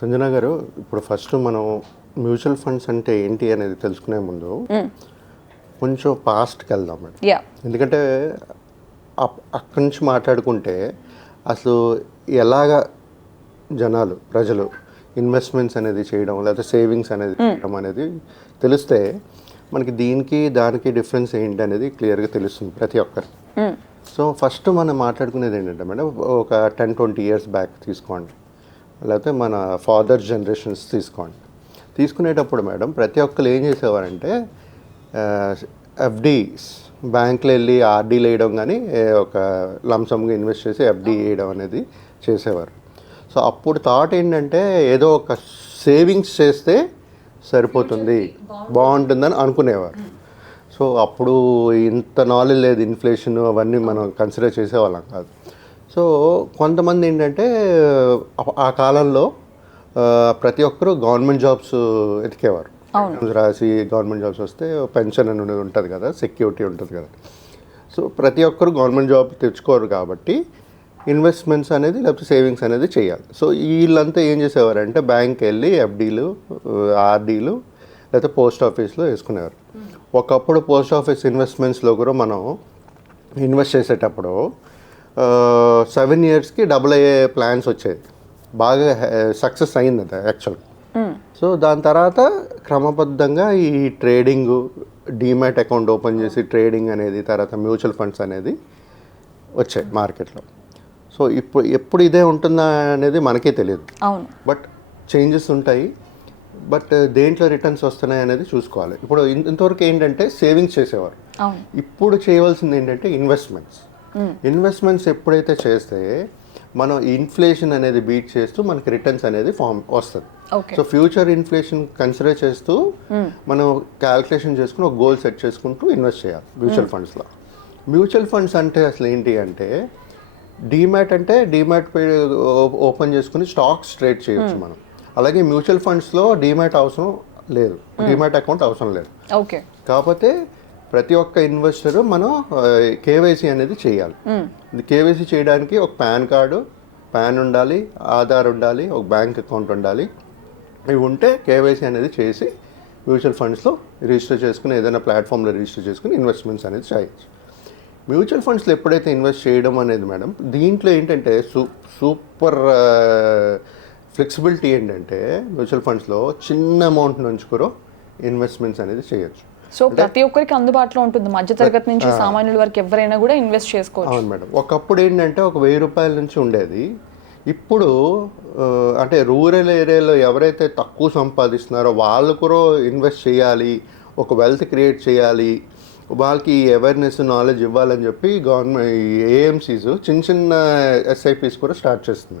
సంజన గారు, ఇప్పుడు ఫస్ట్ మనం మ్యూచువల్ ఫండ్స్ అంటే ఏంటి అనేది తెలుసుకునే ముందు కొంచెం పాస్ట్కి వెళ్దాం మేడం. ఎందుకంటే అక్కడి నుంచి మాట్లాడుకుంటే అసలు ఎలాగ జనాలు ప్రజలు ఇన్వెస్ట్మెంట్స్ అనేది చేయడం లేకపోతే సేవింగ్స్ అనేది చేయడం అనేది తెలిస్తే మనకి దీనికి దానికి డిఫరెన్స్ ఏంటి అనేది క్లియర్గా తెలుస్తుంది ప్రతి ఒక్కరికి. సో ఫస్ట్ మనం మాట్లాడుకునేది ఏంటంటే మేడం, ఒక 10-20 ఇయర్స్ బ్యాక్ తీసుకోండి, లేకపోతే మన ఫాదర్ జనరేషన్స్ తీసుకోండి. తీసుకునేటప్పుడు మేడం ప్రతి ఒక్కరు ఏం చేసేవారంటే ఎఫ్డీస్ బ్యాంకులో వెళ్ళి ఆర్డీలు వేయడం కానీ ఒక లంసమ్గా ఇన్వెస్ట్ చేసి ఎఫ్డీ వేయడం అనేది చేసేవారు. సో అప్పుడు థాట్ ఏంటంటే ఏదో ఒక సేవింగ్స్ చేస్తే సరిపోతుంది, బాగుంటుందని అనుకునేవారు. సో అప్పుడు ఇంత నాలెడ్జ్ లేదు, ఇన్ఫ్లేషన్ అవన్నీ మనం కన్సిడర్ చేసేవాళ్ళం కాదు. సో కొంతమంది ఏంటంటే ఆ కాలంలో ప్రతి ఒక్కరూ గవర్నమెంట్ జాబ్స్ ఎతికేవారు. రాసి గవర్నమెంట్ జాబ్స్ వస్తే పెన్షన్ అనేది ఉంటుంది కదా, సెక్యూరిటీ ఉంటుంది కదా. సో ప్రతి ఒక్కరు గవర్నమెంట్ జాబ్ తెచ్చుకోరు కాబట్టి ఇన్వెస్ట్మెంట్స్ అనేది లేకపోతే సేవింగ్స్ అనేది చేయాలి. సో వీళ్ళంతా ఏం చేసేవారంటే బ్యాంక్కి వెళ్ళి ఎఫ్డీలు ఆర్డీలు లేకపోతే పోస్ట్ ఆఫీస్లో వేసుకునేవారు. ఒకప్పుడు పోస్ట్ ఆఫీస్ ఇన్వెస్ట్మెంట్స్లో కూడా మనం ఇన్వెస్ట్ చేసేటప్పుడు 7 ఇయర్స్కి డబుల్ అయ్యే ప్లాన్స్ వచ్చేది, బాగా సక్సెస్ అయింది అది యాక్చువల్గా. సో దాని తర్వాత క్రమబద్ధంగా ఈ ట్రేడింగ్, డీమ్యాట్ అకౌంట్ ఓపెన్ చేసి ట్రేడింగ్ అనేది, తర్వాత మ్యూచువల్ ఫండ్స్ అనేది వచ్చాయి మార్కెట్లో. సో ఎప్పుడు ఇదే ఉంటుందా అనేది మనకే తెలియదు, బట్ చేంజెస్ ఉంటాయి. బట్ దేంట్లో రిటర్న్స్ వస్తున్నాయి అనేది చూసుకోవాలి. ఇప్పుడు ఇంతవరకు ఏంటంటే సేవింగ్స్ చేసేవారు, ఇప్పుడు చేయవలసింది ఏంటంటే ఇన్వెస్ట్మెంట్స్ ఎప్పుడైతే చేస్తే మనం ఇన్ఫ్లేషన్ అనేది బీట్ చేస్తూ మనకి రిటర్న్స్ అనేది ఫామ్ వస్తుంది. సో ఫ్యూచర్ ఇన్ఫ్లేషన్ కన్సిడర్ చేస్తూ మనం క్యాల్కులేషన్ చేసుకుని ఒక గోల్ సెట్ చేసుకుంటూ ఇన్వెస్ట్ చేయాలి మ్యూచువల్ ఫండ్స్లో. మ్యూచువల్ ఫండ్స్ అంటే అసలు ఏంటి అంటే డీమ్యాట్ అంటే డీమ్యాట్ ఓపెన్ చేసుకుని స్టాక్స్ ట్రేడ్ చేయొచ్చు మనం. అలాగే మ్యూచువల్ ఫండ్స్లో డీమ్యాట్ అవసరం లేదు, డీమ్యాట్ అకౌంట్ అవసరం లేదు. కాకపోతే ప్రతి ఒక్క ఇన్వెస్టర్ మనం కేవైసీ అనేది చేయాలి. కేవైసీ చేయడానికి ఒక పాన్ ఉండాలి, ఆధార్ ఉండాలి, ఒక బ్యాంక్ అకౌంట్ ఉండాలి. ఇవి ఉంటే కేవైసీ అనేది చేసి మ్యూచువల్ ఫండ్స్లో రిజిస్టర్ చేసుకుని ఏదైనా ప్లాట్ఫామ్లో రిజిస్టర్ చేసుకుని ఇన్వెస్ట్మెంట్స్ అనేది చేయొచ్చు. మ్యూచువల్ ఫండ్స్లో ఎప్పుడైతే ఇన్వెస్ట్ చేయడం అనేది మేడం, దీంట్లో ఏంటంటే సూపర్ ఫ్లెక్సిబిలిటీ ఏంటంటే మ్యూచువల్ ఫండ్స్లో చిన్న అమౌంట్ నుంచి కూడా ఇన్వెస్ట్మెంట్స్ అనేది చేయొచ్చు. సో ప్రతి ఒక్కరికి అందుబాటులో ఉంటుంది, మధ్యతరగతి నుంచి సామాన్యుల వరకు ఎవరైనా కూడా ఇన్వెస్ట్ చేసుకోవచ్చు. అవును మేడం. ఒకప్పుడు ఏంటంటే ఒక 1000 రూపాయల నుంచి ఉండేది, ఇప్పుడు అంటే రూరల్ ఏరియాలో ఎవరైతే తక్కువ సంపాదిస్తున్నారో వాళ్ళు కూడా ఇన్వెస్ట్ చేయాలి, ఒక వెల్త్ క్రియేట్ చేయాలి, వాళ్ళకి అవేర్నెస్ నాలెడ్జ్ ఇవ్వాలని చెప్పి గవర్నమెంట్ ఏఎంసీస్ చిన్న ఎస్ఐపిస్ కూడా స్టార్ట్ చేస్తుంది.